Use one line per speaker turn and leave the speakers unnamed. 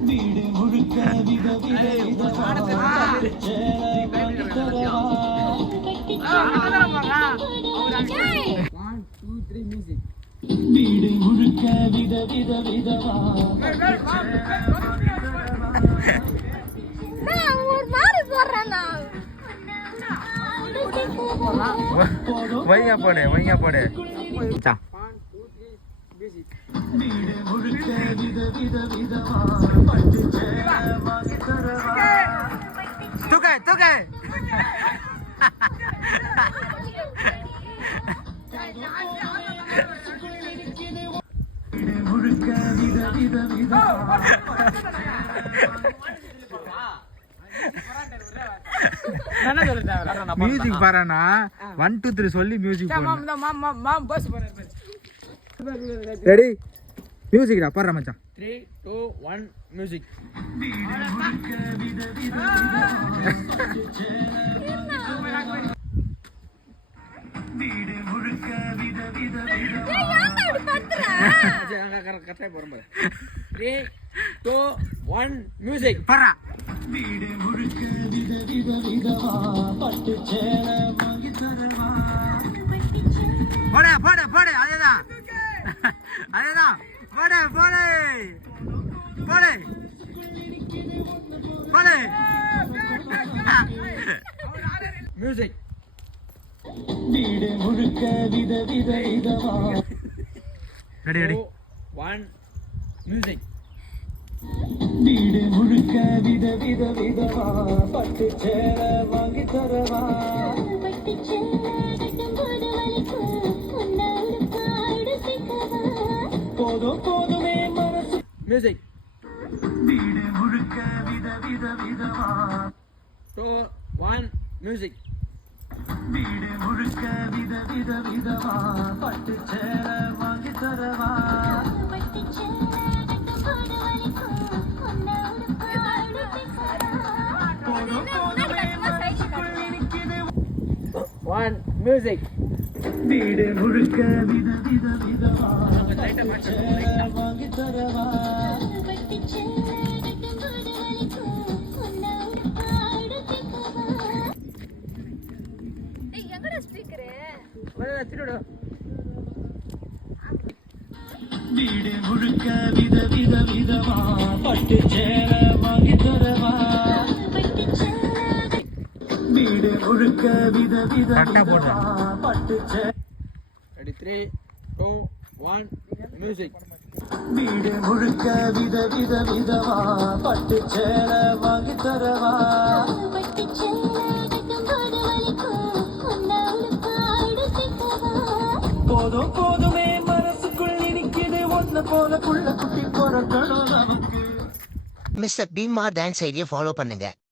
வீடு முழுக்க வித வித வீடு முழுக்க வித வித விதமா
நான் ஒரு மாதிரி போடுறேன் நான்
வைங்க போடு வைங்க போடு.
வீடு முழுக்க வித வித விதமா பட்டு சேலை வாங்கி தரவா
தூக்க தூக்க.
வீடு முழுக்க வித வித விதமா.
மியூசிக் பாருண்ணா. ஒன் டூ த்ரீ சொல்லி மியூசிக் ரெடி மியூசிக்டா பாடுற மச்சான்.
த்ரீ டூ ஒன் மியூசிக்
வீடு முழுக்க வித வித விதமா
ஏய், ஏன்டா இப்படி படுத்துற?
கரெக்டாக போகிறோம் த்ரீ டூ ஒன் மியூசிக்
பாடுறா.
வீடு முழுக்க வித வித விதமா பட்டு சேலை வாங்கி தரவா
போடு போடு போடு அதேதான். அதேதான். போடு போடு போடு போடு
மியூசிக்
வீடு முழுக்க வித வித விதமா
ரெடி ரெடி
ஒன் மியூசிக்
வீடு முழுக்க வித வித விதமா பட்டு சேலை வாங்கி தரவா போதும் மனசு
மியூசிக்
வீடு முழுக்க வித வித விதமா?
டூ ஒன் மியூசிக்
வீடு முழுக்க வித வித விதமா? பட்டு சேலை வாங்கி தரவா? போதும் போதுமே வீடு முழுக்க வித வித சேலை வாங்கி தரவா வீடு முழுக்க வித வித விதமா. பட்டு சேலை வாங்கி தரவா. வீடு முழுக்க வித வித
கரெக்டா
ready three two one music
வீடு முழுக்க வித வித விதமா பட்டு சேலை வாங்கி தரவா? போதும் போதுமே மனசுக்குள் இனிக்குது ஒன்ன போல புள்ள குட்டி பிறக்கணும் நமக்கு.
மிஸ்டர் பீமா டான்ஸ் ஐடியை ஃபாலோ பண்ணுங்க.